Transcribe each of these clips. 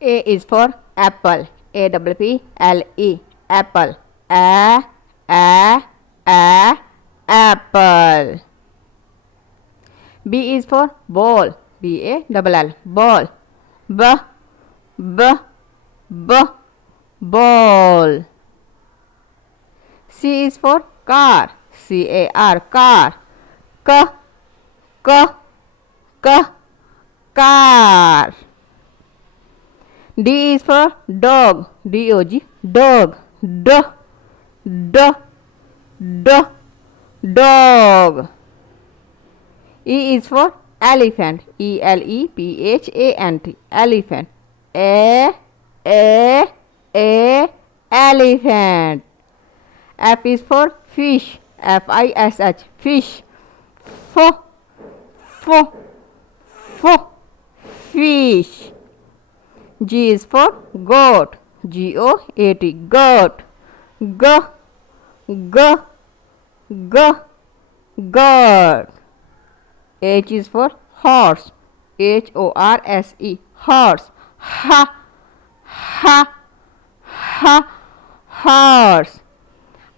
A is for apple. A-P-P-L-E. Apple. A, apple. B is for ball. B-A-L-L. Ball. B, ball. C is for car. C-A-R. Car. Car. D is for dog. D-O-G. Dog. Dog. E is for elephant. E-L-E-P-H-A-N-T. Elephant. Elephant. F is for fish. F-I-S-H. Fish. Fish. G is for goat. G-O-A-T. Goat. Goat. H is for horse. H-O-R-S-E. Horse. Horse.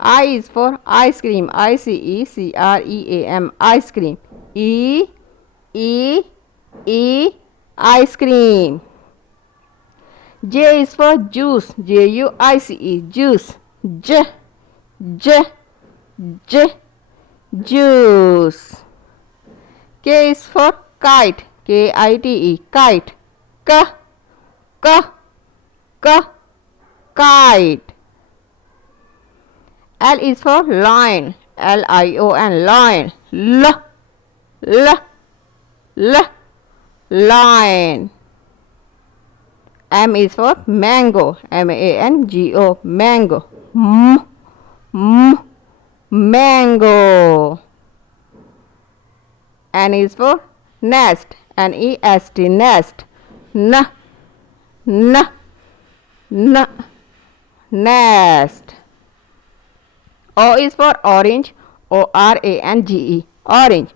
I is for ice cream. I-C-E-C-R-E-A-M. Ice cream. Ice cream. J is for juice. J-U-I-C-E. Juice. Juice. K is for kite. K-I-T-E. Kite. Kite. L is for lion. L-I-O-N. Lion. Lion. M is for mango. M-A-N-G-O. Mango. Mango. N is for nest. N-E-S-T. Nest. Nest. O is for orange. O-R-A-N-G-E. Orange.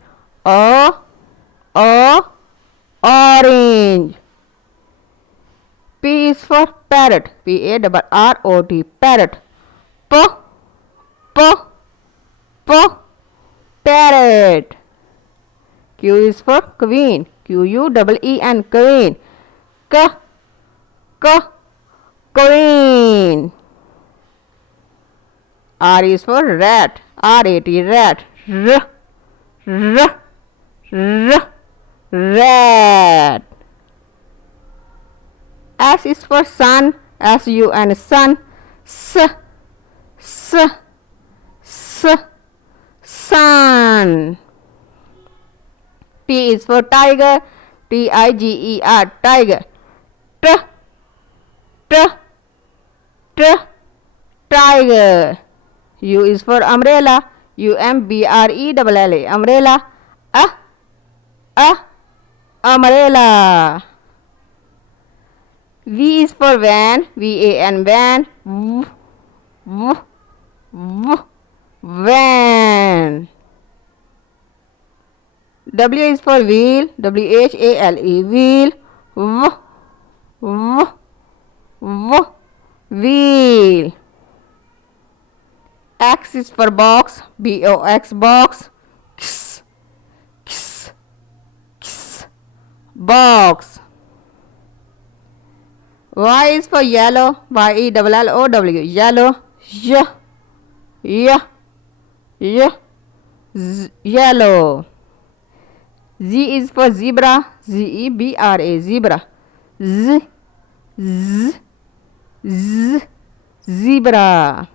Orange. P is for parrot. P-A-R-R-O-T. Parrot. Parrot. Q is for queen. Q-U-E-E-N. Queen. Queen. R is for rat. R-A-T. Rat. Rat. S is for sun. S-U-N. Sun. Sun. T is for tiger. T-I-G-E-R. Tiger. Tiger. U is for umbrella. U-M-B-R-E-L-L-A. Umbrella. Umbrella. V is for van. V-A-N. Van. Van. W is for wheel. W-H-A-L-E. Wheel. Wheel. X is for box. B-O-X. Box. Box. Y is for yellow. Y-E-L-L-O-W. Yellow. Yellow. Z is for zebra. Z-E-B-R-A. Zebra. Zebra.